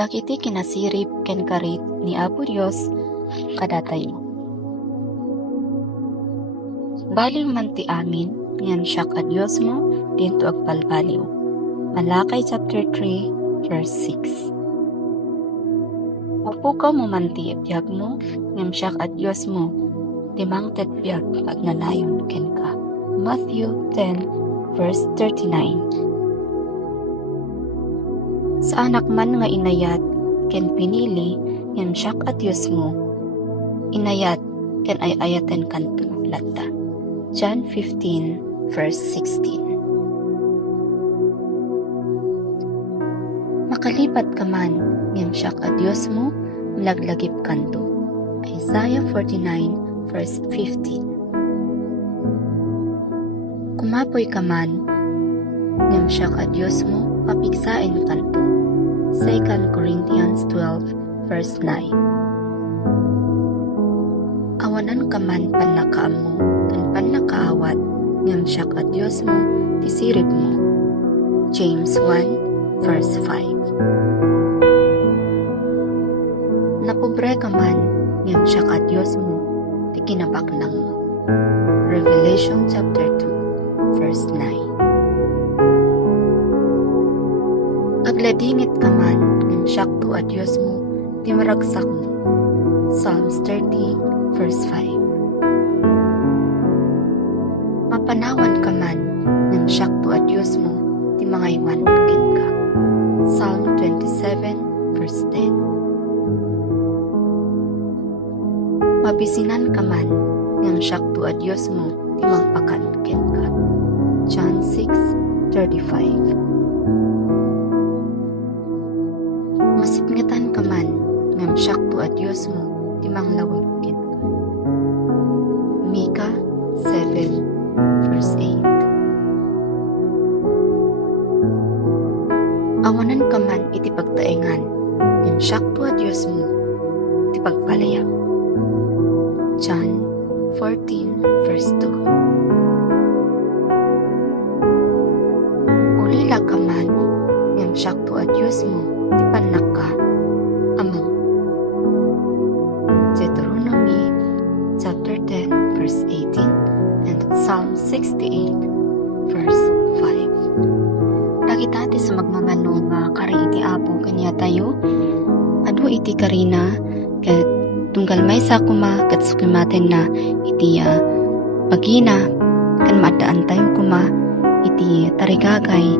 dagiti kinasirip ken karit ni Apo Dios kadatayo. Baling man ti amin, ngem siak a Dios mo, dinto agbalbaliw. Malakay chapter 3, verse 6. Upukaw mo man ti ipyag mo, ngem siak a Dios mo, timang tetbyag pagnanayon ken ka. Matthew 10, verse 39. Sa anak man nga inayat, ken pinili, ngem siak a Dios mo, inayat, ken ay ayaten kanto latta. John 15, verse 16. Makalipat ka man, ngem siak a Dios mo, laglagip kanto. Isaiah 49, verse 15. Kumapoy ka man, ngem siak a Dios mo, papigsain kanto. 2 Corinthians 12, verse 9. Awanan ka man panakaam mo, ken panakaawat, ngem siak a Dios mo, tisirip mo. James 1, verse 5. Napobre ka man, ngem siak a Dios mo, ti kinabaknang mo. Revelation chapter 2, verse 9. Agladingit ka man, ngem siak to a Dios mo, ti maragsak mo. Psalms 30, verse 5. Mapanawan ka man, ngem siak to a Dios mo, ti mangaywan ken ka. Psalm 27, verse 10. Mabisinan ka man, ngem siak to a Dios mo, ti mangpakan ken ka. John 6:35. Masipngetan ka man, ngem siak to a Dios mo, ti manglawig ken ka. Micah 7, verse 8. Awanan ka man iti pagtaengan, ngem siak to a Dios mo, ti pagpalayam. John 14, verse 2. Ulila ka man, ngem siak to a Dios mo, ti panaka, amang. Deuteronomy chapter 10, verse 18, and Psalm 68, verse 5. Dagiti sa magmamano nga kari iti Apo kanya tayo, adu iti karina, ket tunggal may sa kuma ket sukimaten na iti pagina kan maadaan tayo kuma iti tarigagay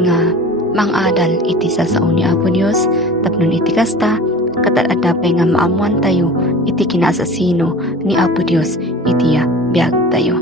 nga mangadal iti sao ni Apo Dios tapnon iti kasta katadapay nga maamuan tayo iti kinasasino ni Apo Dios iti biag tayo.